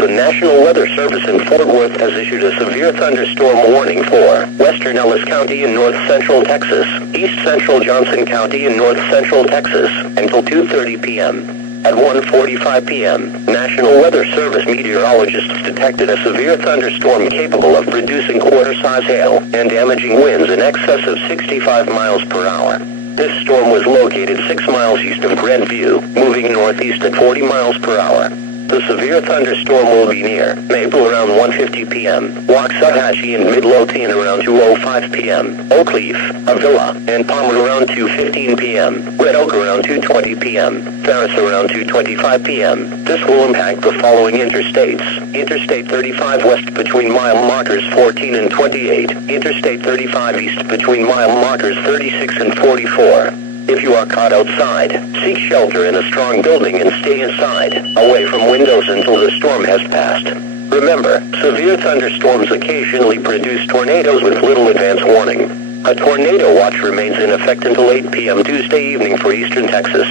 The National Weather Service in Fort Worth has issued a severe thunderstorm warning for western Ellis County in north-central Texas, east-central Johnson County in north-central Texas, until 2:30 p.m. At 1:45 p.m., National Weather Service meteorologists detected a severe thunderstorm capable of producing quarter-size hail and damaging winds in excess of 65 miles per hour. This storm was located 6 miles east of Grandview, moving northeast at 40 miles per hour. The severe thunderstorm will be near Maple around 1:50 p.m., Waxahachie and Midlothian around 2:05 p.m., Oak Leaf, Avila, and Palmer around 2:15 p.m., Red Oak around 2:20 p.m., Ferris around 2:25 p.m. This will impact the following interstates: Interstate 35 west between mile markers 14 and 28, Interstate 35 east between mile markers 36 and 44. If you are caught outside, seek shelter in a strong building and stay inside, away from windows until the storm has passed. Remember, severe thunderstorms occasionally produce tornadoes with little advance warning. A tornado watch remains in effect until 8 p.m. Tuesday evening for eastern Texas.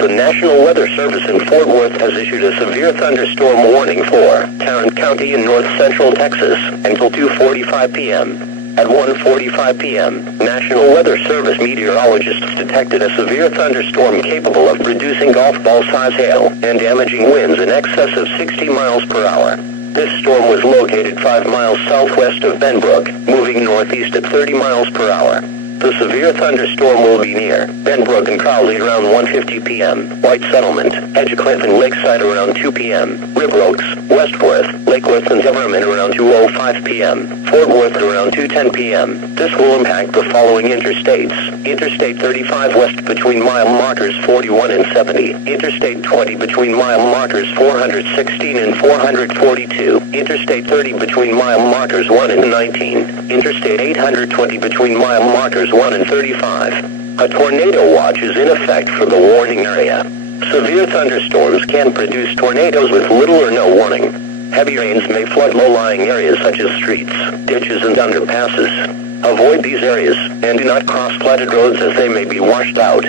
The National Weather Service in Fort Worth has issued a severe thunderstorm warning for Tarrant County in north-central Texas until 2:45 p.m. At 1:45 p.m., National Weather Service meteorologists detected a severe thunderstorm capable of producing golf ball-size hail and damaging winds in excess of 60 miles per hour. This storm was located 5 miles southwest of Benbrook, moving northeast at 30 miles per hour. The severe thunderstorm will be near Benbrook and Crowley around 1:50 p.m., White Settlement, Edgecliff and Lakeside around 2 p.m., River Oaks, Westworth, Lake Worth and Zimmerman around 2:05 p.m., Fort Worth around 2:10 p.m. This will impact the following interstates: Interstate 35 west between mile markers 41 and 70, Interstate 20 between mile markers 416 and 442, Interstate 30 between mile markers 1 and 19, Interstate 820 between mile markers 1 and 35. A tornado watch is in effect for the warning area. Severe thunderstorms can produce tornadoes with little or no warning. Heavy rains may flood low-lying areas such as streets, ditches, and underpasses. Avoid these areas, and do not cross platted roads as they may be washed out.